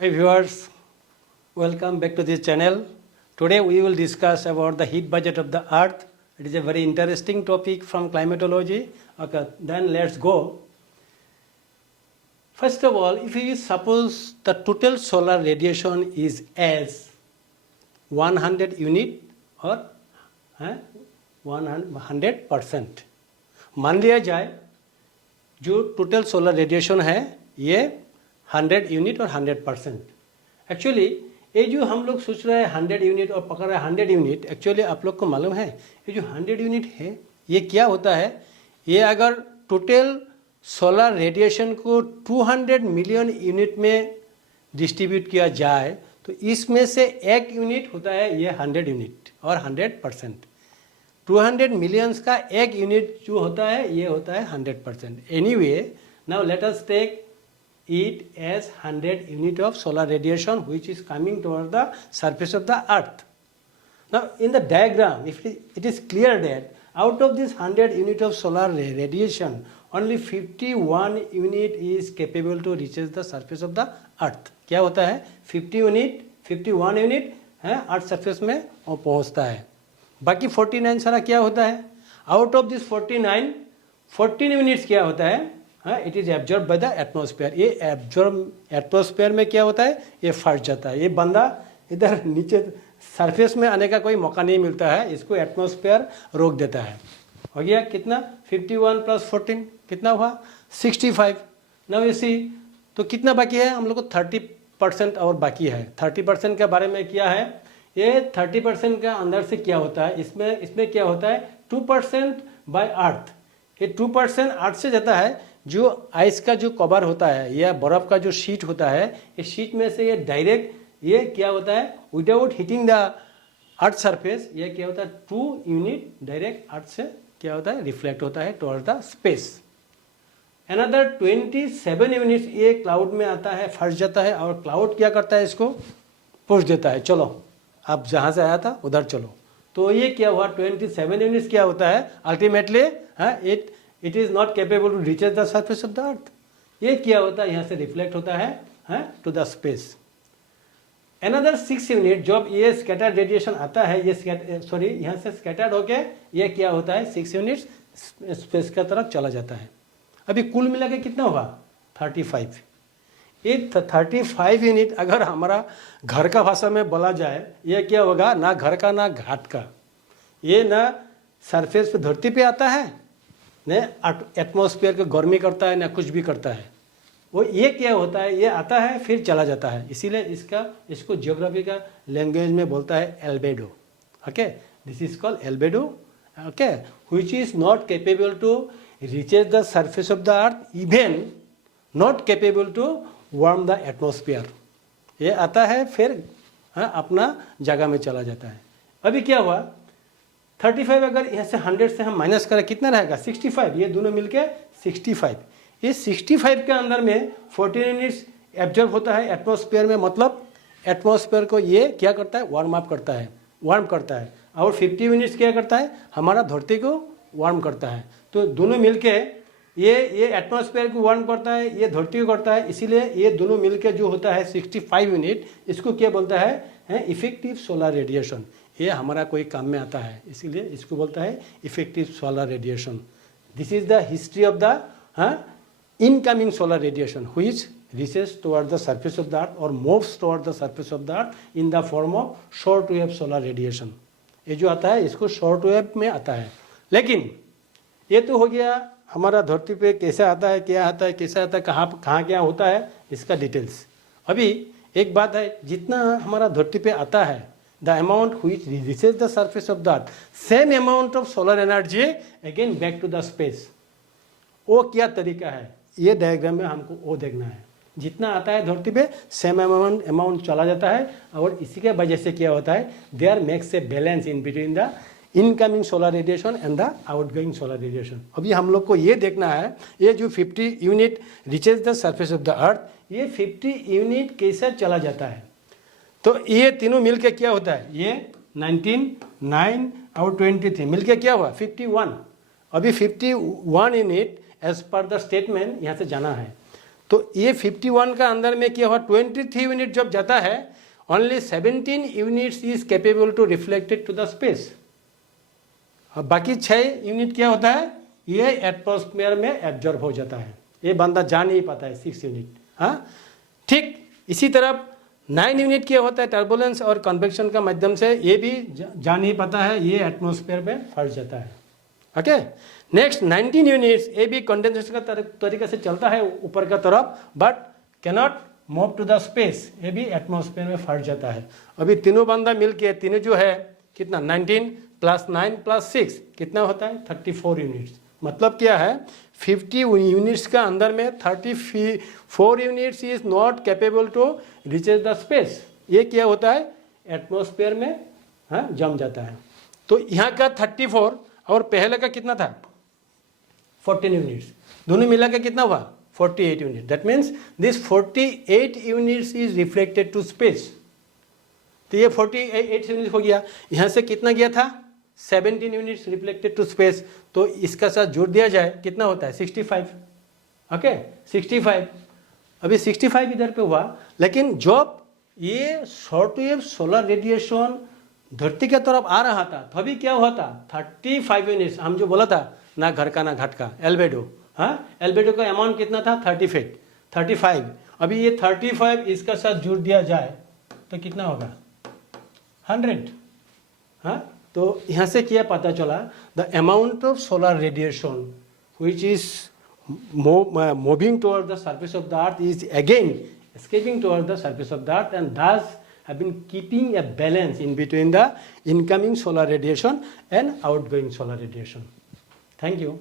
Hi viewers, welcome back to this channel. Today we will discuss about the heat budget of the earth. It is a very interesting topic from climatology. Okay, then let's go. First of all, if we suppose the total solar radiation is as 100 unit or 100%, मान लिया जाए जो total solar radiation है ये 100 unit और 100%. Actually ये जो हम लोग सोच रहे हैं 100 यूनिट और पकड़ रहे हैं 100 यूनिट, एक्चुअली आप लोग को मालूम है ये जो 100 यूनिट है ये क्या होता है. ये अगर टोटल सोलर रेडिएशन को 200 मिलियन यूनिट में डिस्ट्रीब्यूट किया जाए तो इसमें से एक यूनिट होता है ये 100 यूनिट और 100%. 200 मिलियंस का एक यूनिट जो होता है ये होता है 100%. Anyway, now let us take it as 100 unit of solar radiation which is coming toward the surface of the earth. Now in the diagram it is clear that out of this 100 unit of solar radiation only 51 unit is capable to reaches the surface of the earth. क्या होता है 51 unit है earth surface में वो पहुंचता है. बाकी 49 सारा क्या होता है. आउट ऑफ दिस 14 यूनिट्स क्या होता है, it is absorb by the atmosphere. ये एब्जॉर्ब एटमॉस्फेयर में क्या होता है ये फंस जाता है. ये बंदा इधर नीचे सरफेस में आने का कोई मौका नहीं मिलता है, इसको एटमॉस्फेयर रोक देता है. हो गया कितना 51 + 14 कितना हुआ 65. नाउ यू सी तो कितना बाकी है हम लोग को 30% और बाकी है. 30% के बारे में क्या है, ये 30% का अंदर से क्या होता है इसमें क्या होता है 2% बाय अर्थ. ये 2% अर्थ से जाता है. जो आइस का जो कवर होता है या बर्फ का जो शीट होता है इस शीट में से ये डायरेक्ट ये क्या होता है without hitting the earth surface ये क्या होता है 2 यूनिट डायरेक्ट अर्थ से क्या होता है रिफ्लेक्ट होता है toward the space. Another 27 units ये क्लाउड में आता है फंस जाता है और क्लाउड क्या करता है इसको पुश देता है, चलो आप जहाँ से आया था उधर चलो. तो ये क्या हुआ 27 यूनिट्स क्या होता है ultimately it is not capable to reaches the surface of the earth. ये क्या होता है यहाँ से रिफ्लेक्ट होता है to the space. Another 6 unit जब ये स्कैटर्ड रेडिएशन आता है ये यहाँ से स्कैटर्ड होके ये क्या होता है 6 यूनिट्स स्पेस की तरफ चला जाता है. अभी कुल मिला के कितना हुआ 35. ये 35 यूनिट अगर हमारा घर का भाषा में बोला जाए ये क्या होगा ना घर का ना घाट का. ये ना सरफेस पे धरती पे आता है न एटमॉस्फेयर को गर्मी करता है ना कुछ भी करता है. वो ये क्या होता है ये आता है फिर चला जाता है. इसीलिए इसको जियोग्राफी का लैंग्वेज में बोलता है albedo. Okay, this is called albedo. Okay, which is not capable to reaches the surface of the earth even not capable to warm the atmosphere. ये आता है फिर अपना जगह में चला जाता है. अभी क्या हुआ 35 अगर यहाँ से 100 से हम माइनस करें कितना रहेगा 65. ये दोनों मिलके 65. ये 65 के अंदर में 14 यूनिट्स एब्जॉर्ब होता है एटमॉस्फेयर में. मतलब एटमॉस्फेयर को ये क्या करता है वार्म करता है और 50 यूनिट्स क्या करता है हमारा धरती को वार्म करता है. तो दोनों मिलके ये एटमॉस्फेयर को वार्म करता है ये धरती को करता है. इसीलिए ये दोनों मिलके जो होता है 65 यूनिट इसको क्या बोलता है इफेक्टिव सोलर रेडिएशन. ये हमारा कोई काम में आता है इसीलिए इसको बोलता है effective solar radiation. This is the history of the incoming solar radiation which reaches toward the surface of the earth और moves toward the surface of the earth in the form of short wave solar radiation. ये जो आता है इसको short wave में आता है. लेकिन ये तो हो गया हमारा धरती पे कैसे आता है क्या आता है कैसे आता है कहाँ क्या होता है इसका डिटेल्स. अभी एक बात है जितना हमारा धरती पे आता है the amount which reaches the surface of the earth same amount of solar energy again back to the space. वो क्या तरीका है ये डायग्राम में हमको वो देखना है. जितना आता है धरती पे सेम अमाउंट चला जाता है और इसी के वजह से क्या होता है there makes a balance in between the incoming solar radiation and the outgoing solar radiation. अभी हम लोग को ये देखना है ये जो 50 unit reaches the surface of the earth ये 50 यूनिट कैसे चला जाता है. तो ये तीनों मिलके क्या होता है ये 19, 9 और 23 मिलके क्या हुआ 51. अभी 51 unit as per the statement यहाँ से जाना है. तो ये 51 का अंदर में क्या हुआ, 23 यूनिट जब जाता है, only 17 units is capable to reflected to the space. अब बाकी 6 यूनिट क्या होता है, ये एटमॉस्फेयर में एब्जॉर्ब हो जाता है। ये बंदा जा नहीं पाता है 6 यूनिट। हाँ, ठीक इसी तरह 9 यूनिट क्या होता है, टर्बुलेंस और कन्वेक्शन का माध्यम से, ये भी जा नहीं पाता है, ये एटमॉस्फेयर में फंस जाता है। ओके, नेक्स्ट 19 यूनिट्स, ये भी कंडेंसेशन का तरीके से चलता है ऊपर का तरफ, but cannot move to the space, ये भी एटमॉस्फेयर में फंस जाता है। अभी तीनों बंदा मिलके, तीनों जो है कितना, 19 + 9 + 6 कितना होता है, 34 यूनिट्स। मतलब क्या है, 50 यूनिट्स का अंदर में 34 units is not capable to reaches the space. ये क्या होता है, एटमॉस्फेयर में जम जाता है। तो यहाँ का 34 और पहले का कितना था, 14 यूनिट्स, दोनों मिला के कितना हुआ, 48 unit. That means this 48 units is reflected to space. तो ये 48 यूनिट हो गया। यहाँ से कितना गया था, 17 यूनिट्स रिफ्लेक्टेड टू स्पेस। तो इसका साथ जोड़ दिया जाए कितना होता है, 65। ओके, 65। अभी 65 इधर पे हुआ, लेकिन जब ये शॉर्ट वेव सोलर रेडिएशन धरती के तरफ आ रहा था, तभी क्या हुआ था, 35 यूनिट्स। हम जो बोला था, ना घर का ना घाट का, एल्बेडो। हाँ, एल्बेडो का अमाउंट कितना था, 35। अभी ये 35 इसका साथ जोड़ दिया जाए तो कितना होगा, 100। हाँ, तो यहाँ से क्या पता चला, the amount of solar radiation which is moving toward the surface of the earth is again escaping toward the surface of the earth, and thus have been keeping a balance in between the incoming solar radiation and outgoing solar radiation. Thank you.